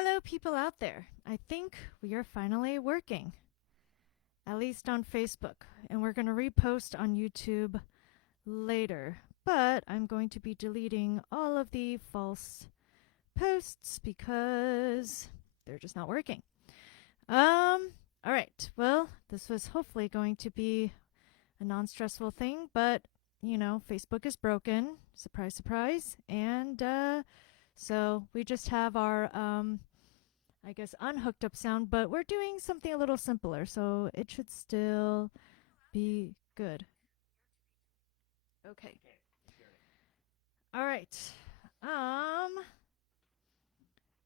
Hello, people out there. I think we are finally working, at least on Facebook, and we're going to repost on YouTube later. But I'm going to be deleting all of the false posts because they're just not working. All right. Well, this was hopefully going to be a non-stressful thing, but Facebook is broken. Surprise, surprise. And so we just have our I guess unhooked up sound, but we're doing something a little simpler, so it should still be good. Okay. All right.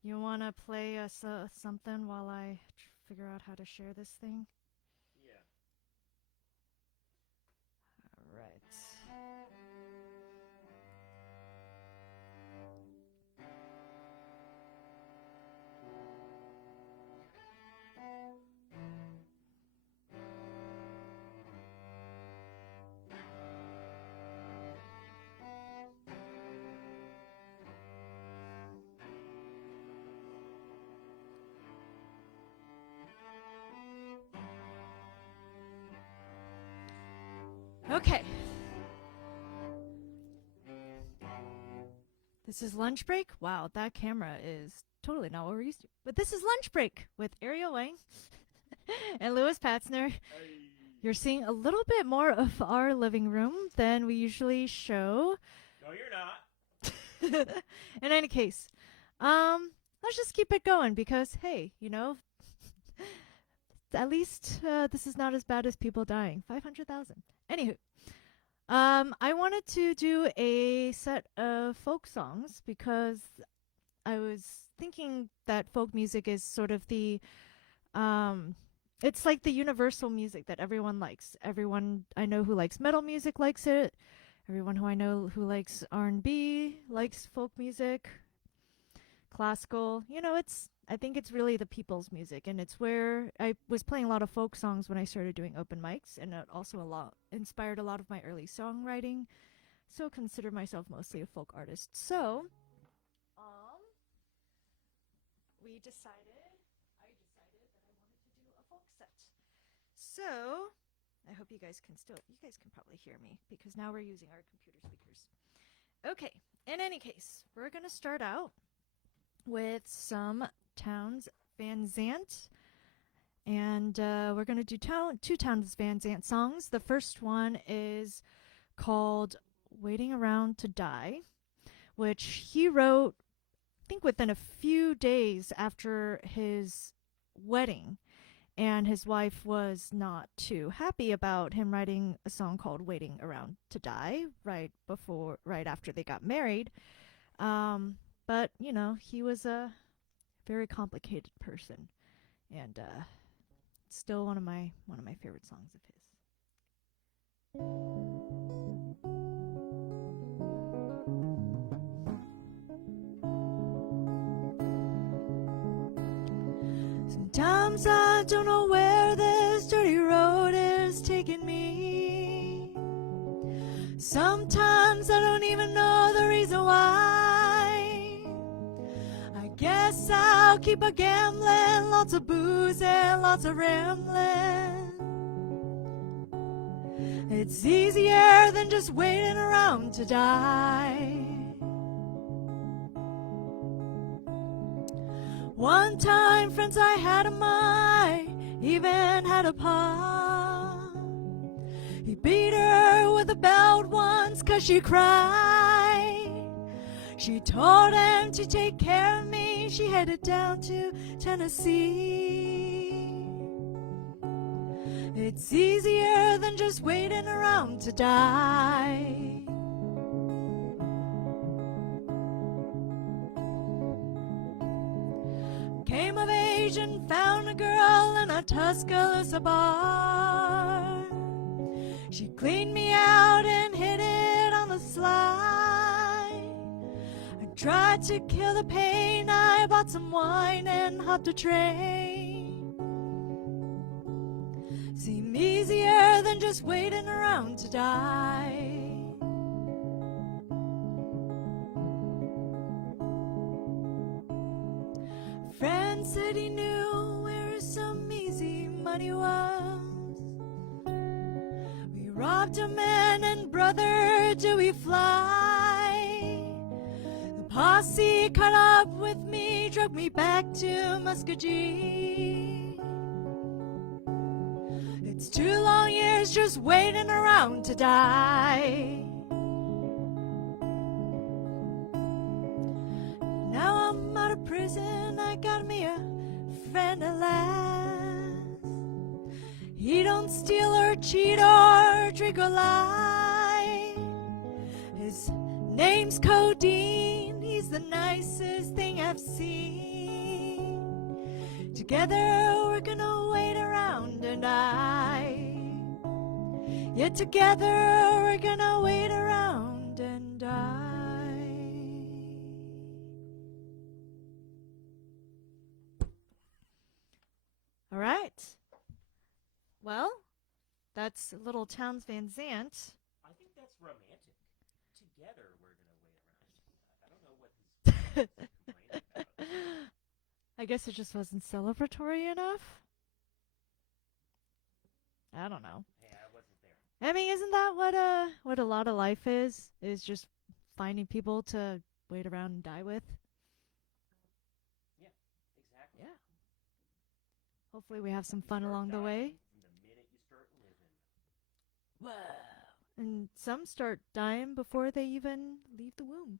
You want to play us something while I figure out how to share this thing? All right. Okay. This is lunch break. Wow, that camera is totally not what we're used to. But this is lunch break with Ariel Wang and Louis Patzner. You're seeing a little bit more of our living room than we usually show. No, you're not. In any case, let's just keep it going because, hey, at least this is not as bad as people dying. 500,000. Anywho, I wanted to do a set of folk songs because I was thinking that folk music is sort of it's like the universal music that everyone likes. Everyone I know who likes metal music likes it. Everyone who I know who likes R&B likes folk music, classical. I think it's really the people's music, and it's where I was playing a lot of folk songs when I started doing open mics, and it also inspired a lot of my early songwriting. So consider myself mostly a folk artist. So, I decided that I wanted to do a folk set. So, I hope you guys can probably hear me because now we're using our computer speakers. Okay, in any case, we're going to start out with some Townes Van Zandt, and we're going to do two Townes Van Zandt songs. The first one is called Waiting Around to Die, which he wrote, I think, within a few days after his wedding, and his wife was not too happy about him writing a song called Waiting Around to Die right after they got married. But he was a very complicated person, and still one of my favorite songs of his. Sometimes I don't know where this dirty road is taking me. Sometimes I don't even know the reason why. I guess I'll keep a gambling, lots of booze and lots of rambling. It's easier than just waiting around to die. One time, friends I had of mine even had a pa. He beat her with a belt once 'cause she cried. She told him to take care of me. She headed down to Tennessee. It's easier than just waiting around to die. Came of age and found a girl in a Tuscaloosa bar. She cleaned me out and hit it on the sly. I tried to kill the pain. I bought some wine and hopped a train. Seemed easier than just waiting around to die. man said he knew where some easy money was. We robbed a man and brother, do we fly? The posse caught up with me, drug me back to Muskogee. It's 2 long years just waiting around to die. Now I'm out of prison, I got me a friend at last. He don't steal or cheat or drink or lie. His name's Codeine, he's the nicest thing I've seen. Together we're gonna wait around and die. Yeah, together we're gonna wait around and die. All right. Well, that's little Townes Van Zandt. I think that's romantic. Together, we're gonna wait around. I don't know what he's complaining about. I guess it just wasn't celebratory enough. I don't know. Hey, I wasn't there. I mean, isn't that what a lot of life is? Is just finding people to wait around and die with? Yeah, exactly. Yeah. Hopefully we have some fun along the way. From the minute you start living. Whoa. And some start dying before they even leave the womb.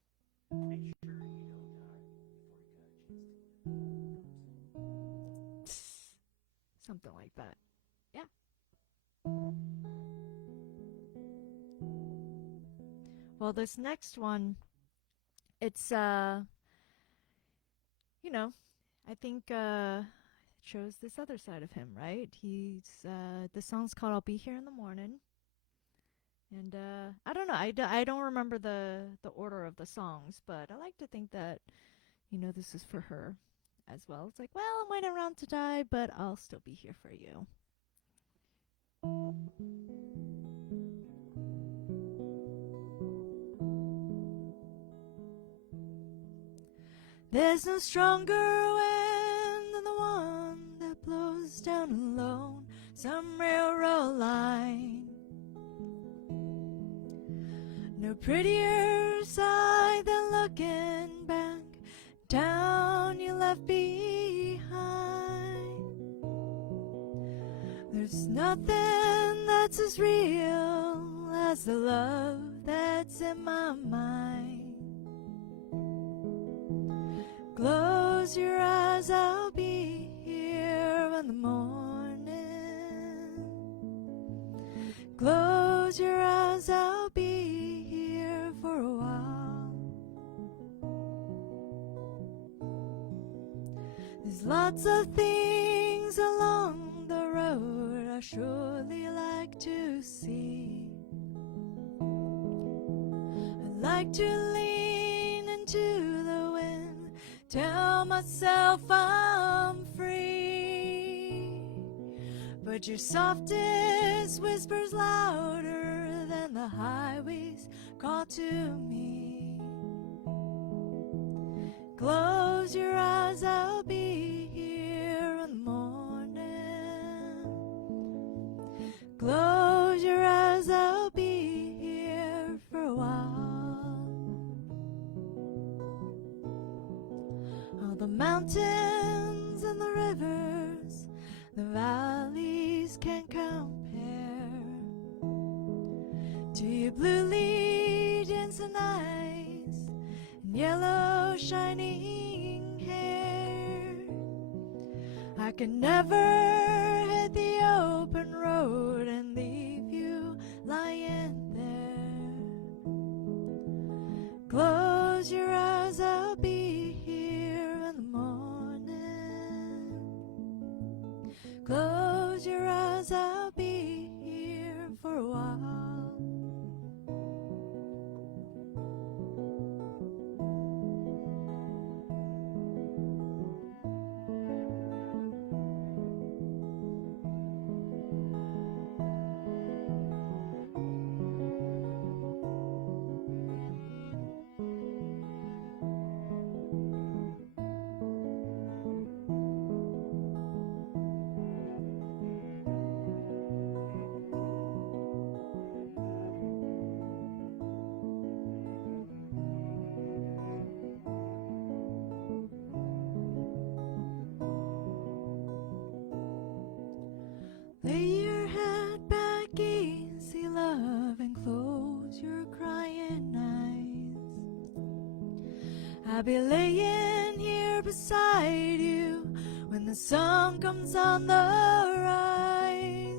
Make sure you don't die before you got a chance to. Something like that. Yeah. Well, this next one, it's I think shows this other side of him, right? He's the song's called "I'll Be Here in the Morning," and I don't know, I don't remember the order of the songs, but I like to think that this is for her as well. It's like, well, I'm waiting around to die, but I'll still be here for you. There's no stronger wind than the one that blows down alone some railroad line. No prettier sight than looking back down you left behind. There's nothing that's as real as the love that's in my mind. Close your eyes, I'll be here in the morning. Close your eyes, I'll be here for a while. There's lots of things along the road I surely like to see. I'd like to lean into the wind, tell myself I'm free, but your softest whispers louder than the highways call to me. Close your eyes, I'll be here in the morning. Close your eyes, I'll be here for a while. All the mountains and the rivers, the valleys can't compare to your blue legions and eyes and yellow shining hair. I can never hit the open road and leave you lying there. Close your eyes, I'll be here in the morning. Close your eyes, I'll be here for a while. Lay your head back easy, love, and close your crying eyes. I'll be laying here beside you when the sun comes on the rise.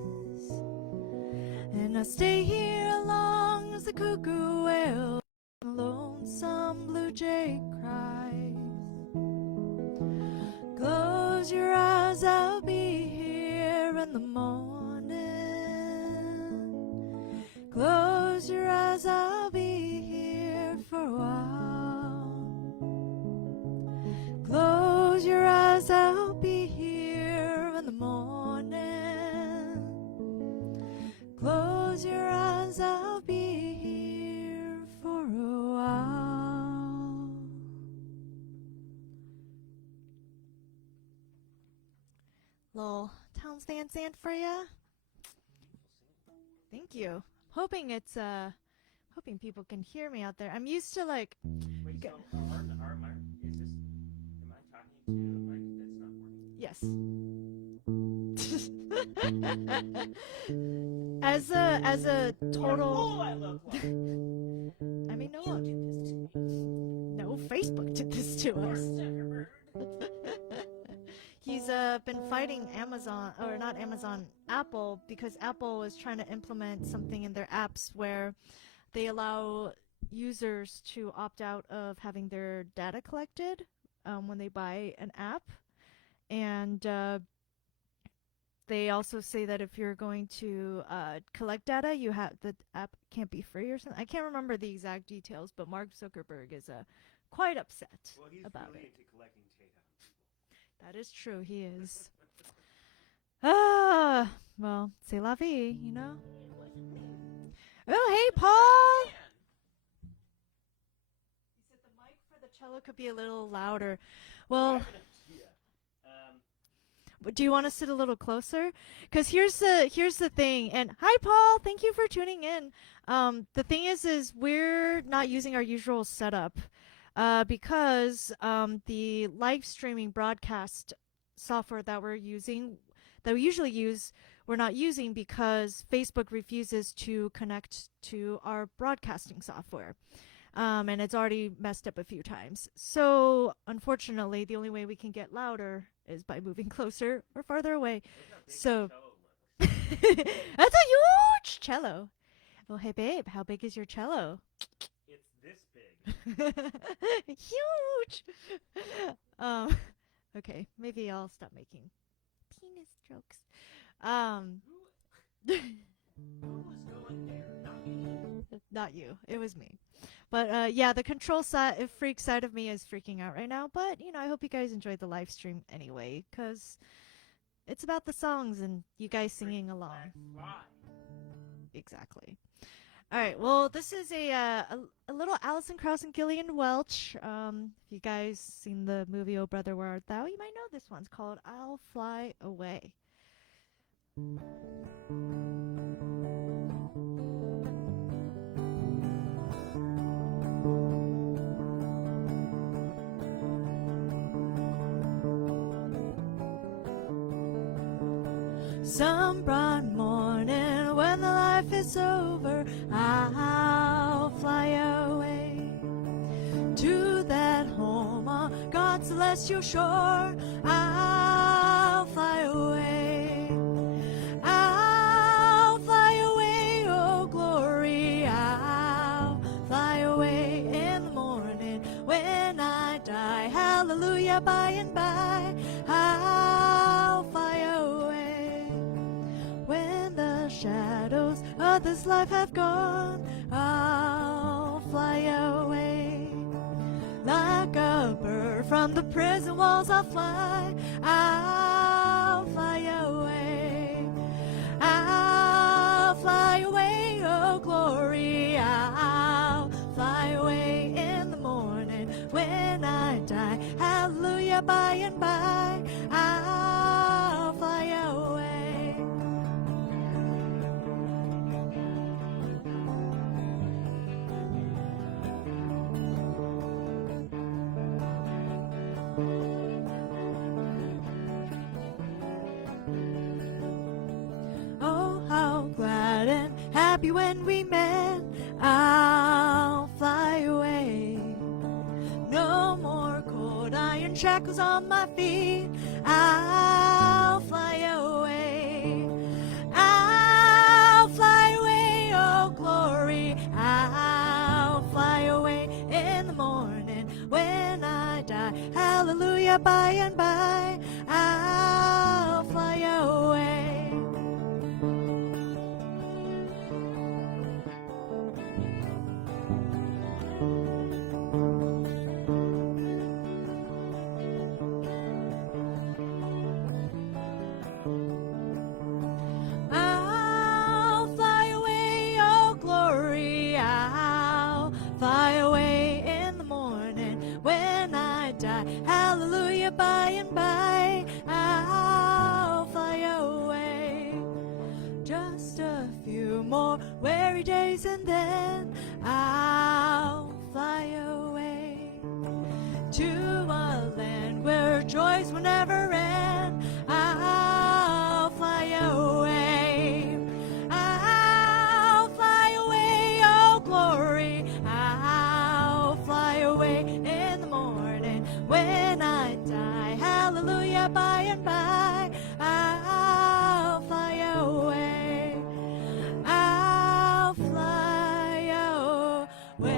And I'll stay here as long as the cuckoo wails and the lonesome blue jay cries. Close your eyes, I'll be here in the morning. Close your eyes, I'll be here for a while. Close your eyes, I'll be here in the morning. Close your eyes, I'll be here for a while. Little Townes Van Zandt for ya. Thank you. Hoping hoping people can hear me out there. I'm used to like. Wait, so our mic, is this, am I talking to a mic that's not working? Yes. as a total. What a fool I look like. I mean, no You one. did this to me. No, Facebook did this to Poor us. Zuckerberg. He's been fighting Amazon, or not Amazon, Apple, because Apple is trying to implement something in their apps where they allow users to opt out of having their data collected when they buy an app. And they also say that if you're going to collect data, the app can't be free or something. I can't remember the exact details, but Mark Zuckerberg is quite upset Well, he's about really it. into collecting data. That is true, he is. Ah, well, c'est la vie, you know? It wasn't me. Oh, hey, Paul! Man. He said the mic for the cello could be a little louder. I Well, have an idea. do you want to sit a little closer? Because here's the thing. And hi, Paul. Thank you for tuning in. The thing is we're not using our usual setup because the live streaming broadcast software that we usually use, we're not using because Facebook refuses to connect to our broadcasting software. And it's already messed up a few times. So, unfortunately, the only way we can get louder is by moving closer or farther away. So, That's that's a huge cello. Oh, hey, babe, how big is your cello? It's this big. Huge. Okay, maybe I'll stop making penis jokes. Who was going there? Not me. Not you. It was me. But yeah, the control freak side of me is freaking out right now. But I hope you guys enjoyed the live stream anyway, because it's about the songs and you guys singing along. Fly. Exactly. All right. Well, this is a little Alison Krauss and Gillian Welch. If you guys seen the movie Oh Brother Where Art Thou, you might know this one's called I'll Fly Away. Some bright morning when the life is over, I'll fly away to that home on God's celestial shore. I'll fly away. I'll fly away, oh glory. I'll fly away in the morning when I die. Hallelujah, by and by. I'll fly away. When the shadows of this life have gone, I'll fly away. Like a bird from the prison walls I'll fly. I'll fly away. I'll fly away, oh glory. I'll fly away in the morning when I die. Hallelujah, by and by. I'll fly away. happy when we met. I'll fly away. No more cold iron shackles on my feet. I'll fly away. I'll fly away, oh glory. I'll fly away in the morning when I die. Hallelujah, by and by. I'll fly away. I'll fly away, oh glory. I'll fly away in the morning when I die. Hallelujah, by and by. I'll fly away. Just a few more weary days and then I'll fly away to a land where joys will never end. I'll fly away. I'll fly away, oh glory. I'll fly away in the morning when I die. Hallelujah, by and by. I'll fly away. I'll fly away.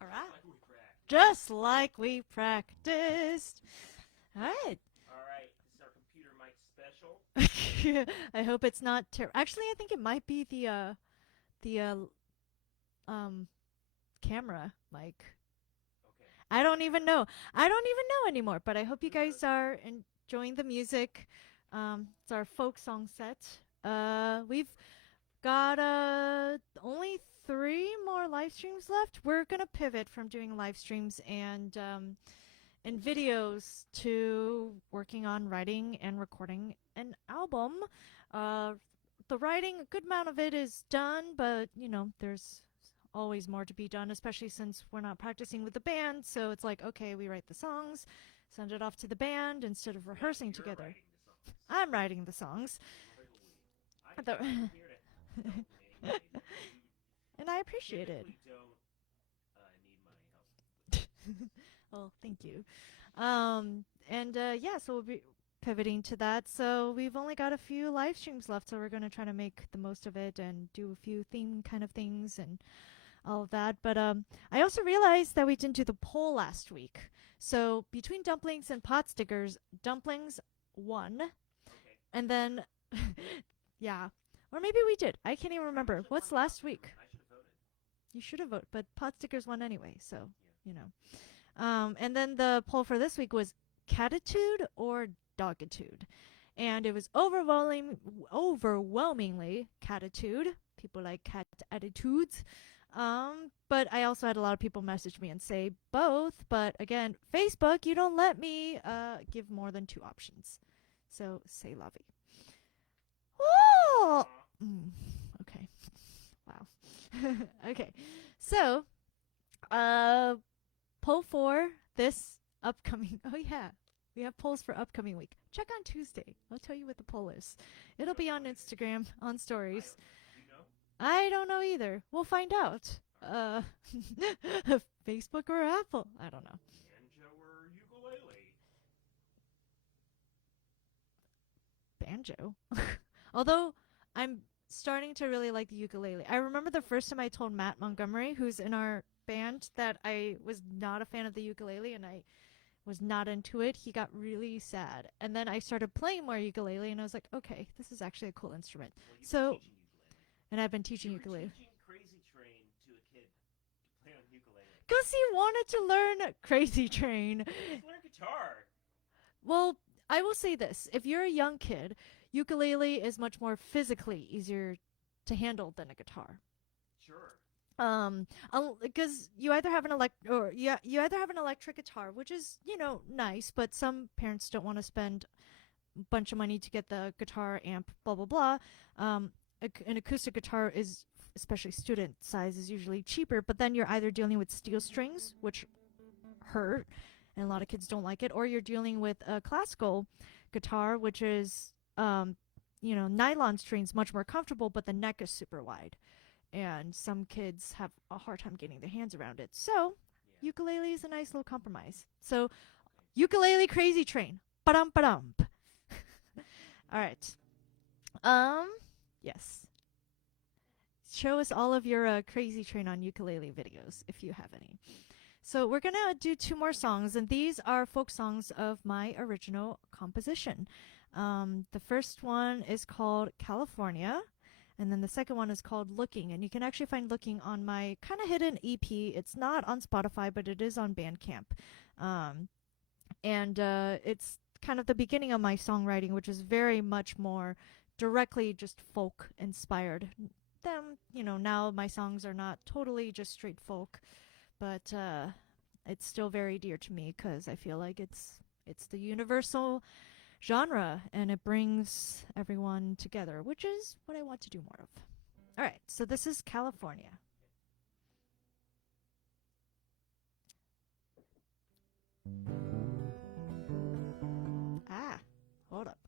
All right. Like we practiced. Just like we practiced. All right. All right, this is our computer mic special. I hope it's not Actually, I think it might be the camera mic. Okay. I don't even know. I don't even know anymore, but I hope you guys are enjoying the music. It's our folk song set. We've got only 3 more live streams left. We're going to pivot from doing live streams and videos to working on writing and recording an album. The writing, a good amount of it is done, but, you know, there's always more to be done, especially since we're not practicing with the band. So it's like, okay, we write the songs, send it off to the band instead of rehearsing You're together. writing the songs. I'm writing the songs. I'm The- here to help in any way that you And I appreciate it. typically don't need my help. Well, thank you. Yeah, so we'll be pivoting to that. So we've only got a few live streams left, so we're going to try to make the most of it and do a few theme kind of things and all of that. But I also realized that we didn't do the poll last week. So between dumplings and pot stickers, dumplings won. Okay. And then, yeah. Or maybe we did. I can't even remember. What's last week? I should have voted. You should have voted, but pot stickers won anyway, so, you know. And then the poll for this week was catitude or dogitude. And it was overwhelmingly catitude. People like cat attitudes. But I also had a lot of people message me and say both. But again, Facebook, you don't let me give more than 2 options. So, say la vie. Oh! Okay. Wow. Okay. So, poll for this upcoming. Oh yeah, we have polls for upcoming week. Check on Tuesday. I'll tell you what the poll is. It'll be on Instagram on stories. You know? I don't know either. We'll find out. Facebook or Apple. I don't know. Banjo or ukulele? Banjo. Although I'm starting to really like the ukulele. I remember the first time I told Matt Montgomery, who's in our band, that I was not a fan of the ukulele and I was not into it. He got really sad. And then I started playing more ukulele and I was like, okay, this is actually a cool instrument. Well, you've So- been teaching ukulele. And I've been teaching You were ukulele. teaching Crazy Train to a kid to play on ukulele. Because he wanted to learn Crazy Train. Just learn guitar. Well, I will say this. If you're a young kid, ukulele is much more physically easier to handle than a guitar. Sure. Because you either have an you either have an electric guitar, which is, you know, nice, but some parents don't want to spend a bunch of money to get the guitar amp, blah blah blah. An acoustic guitar is, especially student size, is usually cheaper, but then you're either dealing with steel strings, which hurt, and a lot of kids don't like it, or you're dealing with a classical guitar, which is, nylon strings, much more comfortable, but the neck is super wide. And some kids have a hard time getting their hands around it. So, Yeah. ukulele is a nice little compromise. So, ukulele crazy train. Ba-dum ba-dum. All right. Yes. Show us all of your crazy train on ukulele videos if you have any. So we're going to do 2 more songs, and these are folk songs of my original composition. The first one is called California, and then the second one is called Looking, and you can actually find Looking on my kind of hidden EP. It's not on Spotify, but it is on Bandcamp. And it's kind of the beginning of my songwriting, which is very much more directly just folk inspired. Now my songs are not totally just straight folk, but it's still very dear to me because I feel like it's the universal genre and it brings everyone together, which is what I want to do more of. All right, so this is California. Hold up.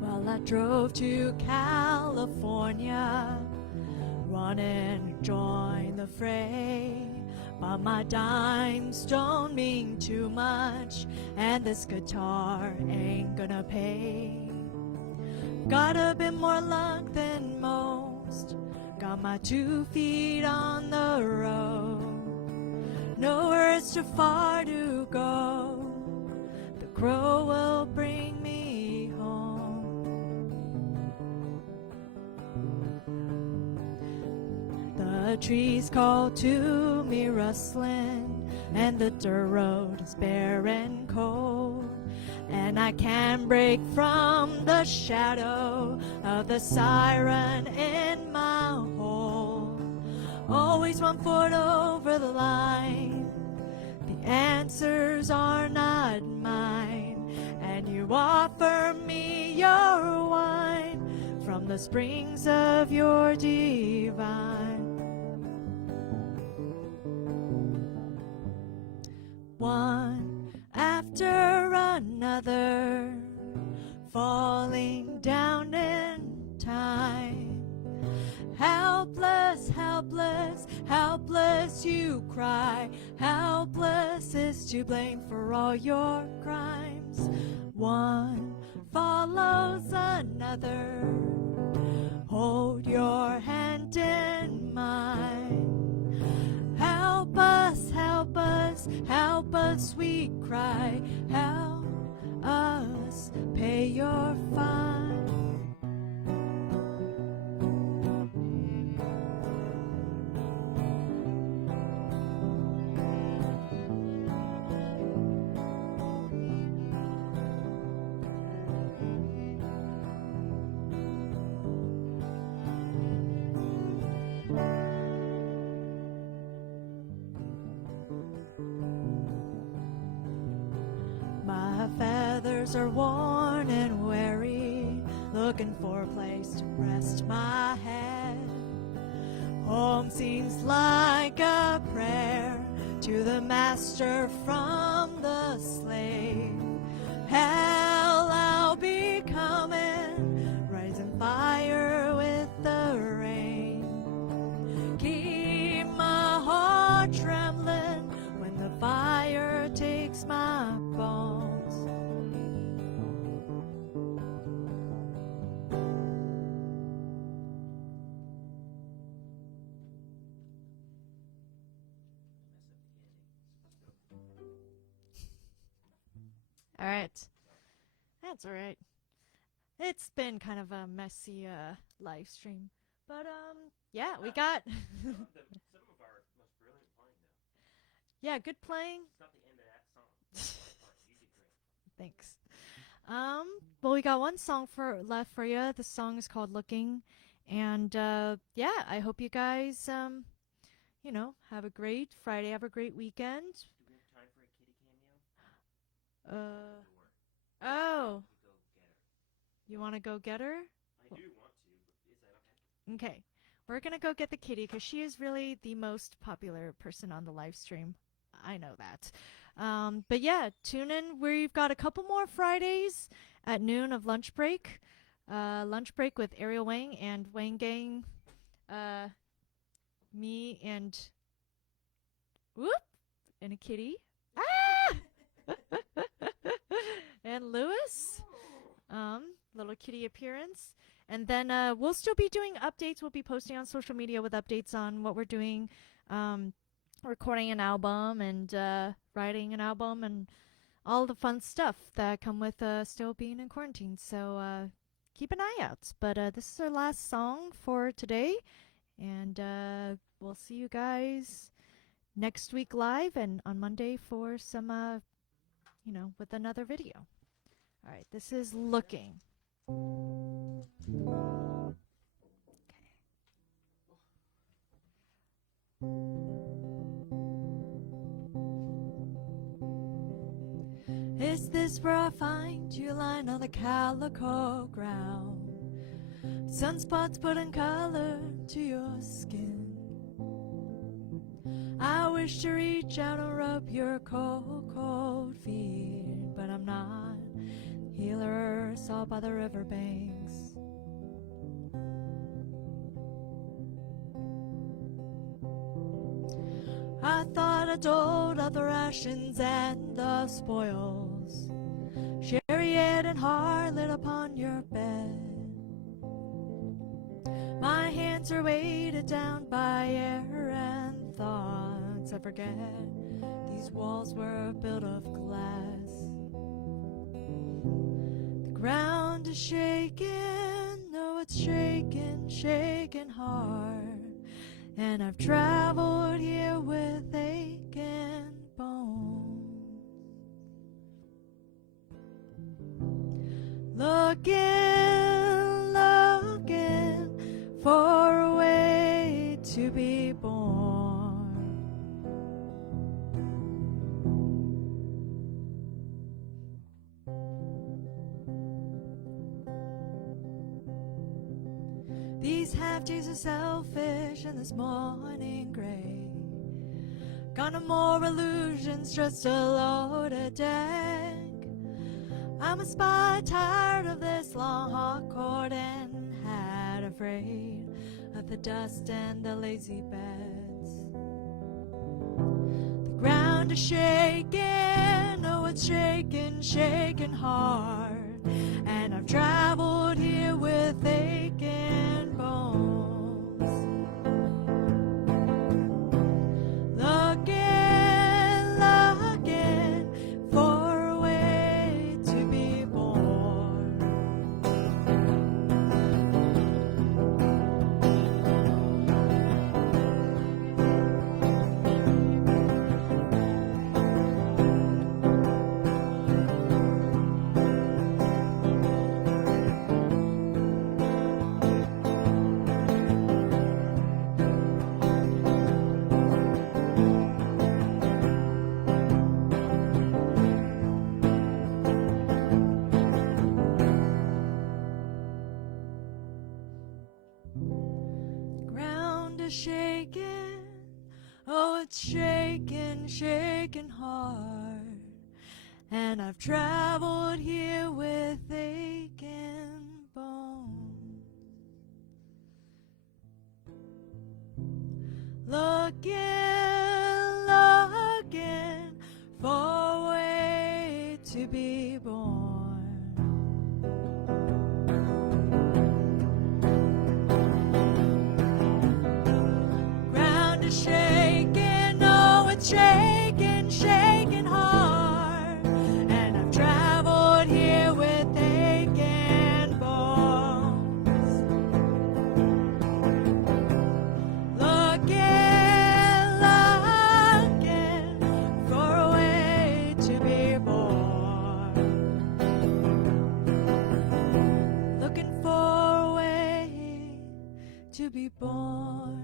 Well, I drove to California, running to join the fray. But my dimes don't mean too much, and this guitar ain't gonna pay. Got a bit more luck than most, got my 2 feet on the road. Nowhere is too far to go, the crow will bring me home. The trees call to me rustling, and the dirt road is bare and cold, and I can't break from the shadow of the siren in my hole. Always 1 foot over the line, the answers are not mine, and you offer me your wine from the springs of your divine. One after another, falling down in time. Helpless, helpless, helpless, you cry. Helpless is to blame for all your crimes. One follows another. Hold your hand in mine. Help us, help us, help us, we cry. Help us pay your fine. My feathers are worn and weary, looking for a place to rest my head. Home seems like a prayer to the master from the slave. Hell, I'll be coming, rising fire with the rain. Keep my heart trembling when the fire takes my bones. All right. That's all right. It's been kind of a messy live stream. But yeah, we got Some of our most brilliant playing, though. yeah, good playing. It's not the end of that song. You did great. Thanks. Well, we got 1 song left for you. The song is called Looking. And yeah, I hope you guys have a great Friday, have a great weekend. Do we have time for a kitty cameo? Oh, Go get her. you want to go get her? I do want to, but is that okay? Okay. We're gonna go get the kitty because she is really the most popular person on the live stream. I know that. But yeah, tune in. We've got a couple more Fridays at noon of lunch break. Lunch break with Ariel Wang and Wang Gang. Me and whoop and a kitty. Ah! And Lewis. Little kitty appearance. And then we'll still be doing updates. We'll be posting on social media with updates on what we're doing, recording an album and writing an album and all the fun stuff that come with still being in quarantine. So keep an eye out. But this is our last song for today. And we'll see you guys next week live and on Monday for some, with another video. All right, this is Looking. Is this where I find you lying on the calico ground? Sunspots putting color to your skin. I wish to reach out and rub your cold, cold feet, but I'm not. Healer saw by the riverbanks. I thought I told of the rations and the spoils, chariot and harlot upon your bed. My hands are weighted down by air and thoughts. I forget these walls were built of glass. The ground is shaking, no, it's shaking, shaking hard. And I've traveled here with aching bones, looking, looking for a way to be born. These half-days are selfish in this morning gray. Got no more illusions, just a loaded deck. I'm a spy tired of this long hard and hat, afraid of the dust and the lazy beds. The ground is shaking, oh it's shaking, shaking hard. And I've traveled here with aching bones, looking, looking for a way to be born. Shaking, oh it's shaking, shaking hard. And I've traveled here with aching bones, looking, looking for a way to be born. Shaking, oh it's shaking, shaking hard. And I've traveled here with aching bones, looking, looking for a way to be born, looking for a way to be born.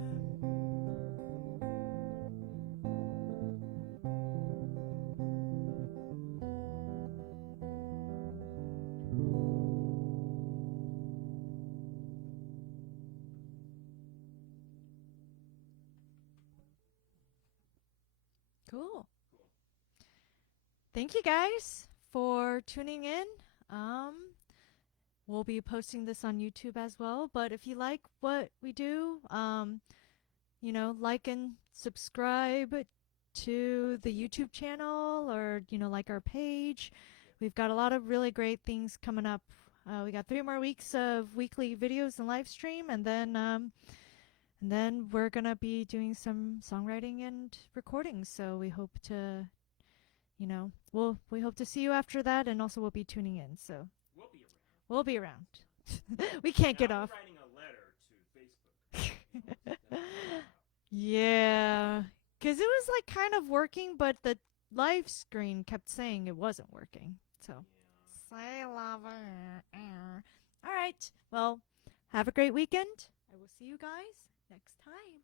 Cool. Cool. Thank you guys for tuning in. We'll be posting this on YouTube as well. But if you like what we do, like and subscribe to the YouTube channel, or like our page. We've got a lot of really great things coming up. We got 3 more weeks of weekly videos and live stream, and then we're gonna be doing some songwriting and recordings. So we hope to, we hope to see you after that, and also we'll be tuning in. So We'll be around. We can't Now get we're off. writing a letter to Facebook. Yeah, because it was like kind of working, but the live screen kept saying it wasn't working. So, say lover. All right. Well, have a great weekend. I will see you guys next time.